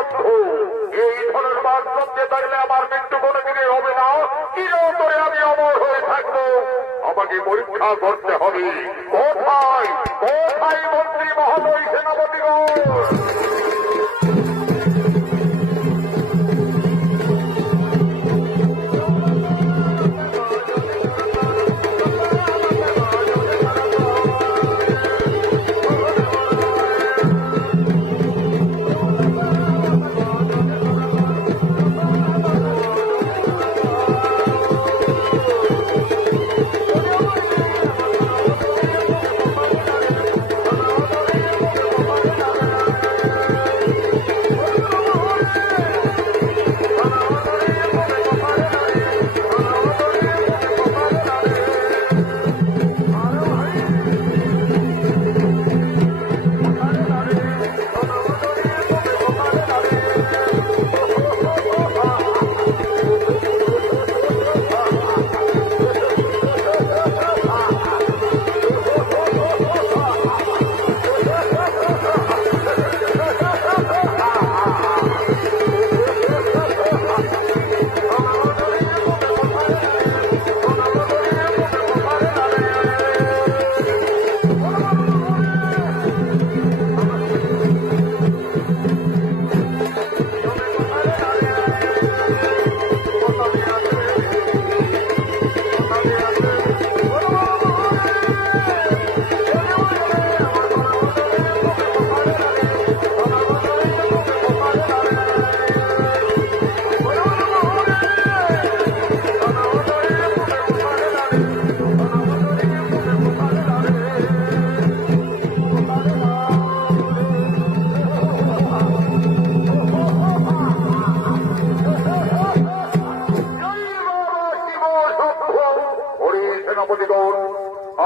বাধ্য। এই ধনুর্বাণ করতে থাকলে আমার মৃত্যু কোনোদিনই হবে না, চিরতরে আমি অমর হয়ে থাকবো। আমাকে পরীক্ষা করতে হবে। কোথায় কোথায় মন্ত্রী মহোদয়, সেনাপতিগণ?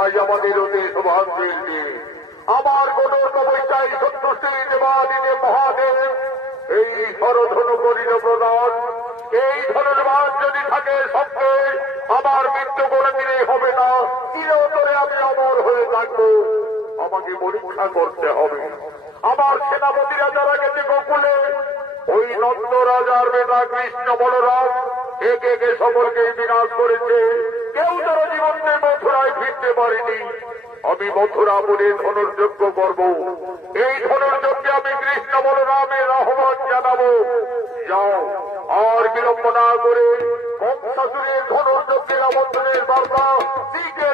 আজ আমাদের অতি সৌভাগ্যের দিন। আমার কঠোর তপস্যায় সন্তুষ্টি দেবাদিতে মহাদেব এই স্বরধনু করিল প্রদান। এই ধনুর্বাণ যদি থাকে সঙ্গে, আমার মৃত্যু কোনোদিনই হবে না, চিরতরে আমি অমর হয়ে থাকবো। আমাকে পরীক্ষা করতে হবে। আমার সেনাপতিরা যারা গেছে গোকুলে, ওই নন্দ রাজার বেটা কৃষ্ণ বলরাম একে একে সকলকেই বিনাশ করেছে। কেউ তারা জীবনে মথুরায় ফিরতে পারেনি। আমি মথুরাপুরে ধনুর্যজ্ঞ করব। এই ধনুর্যজ্ঞে আমি কৃষ্ণ বলরামের আহ্বান জানাবো। যাও, আর বিলম্ব না করে কংসাসুরের ধনুর্যজ্ঞের আমন্ত্রণের বার্তা দিকে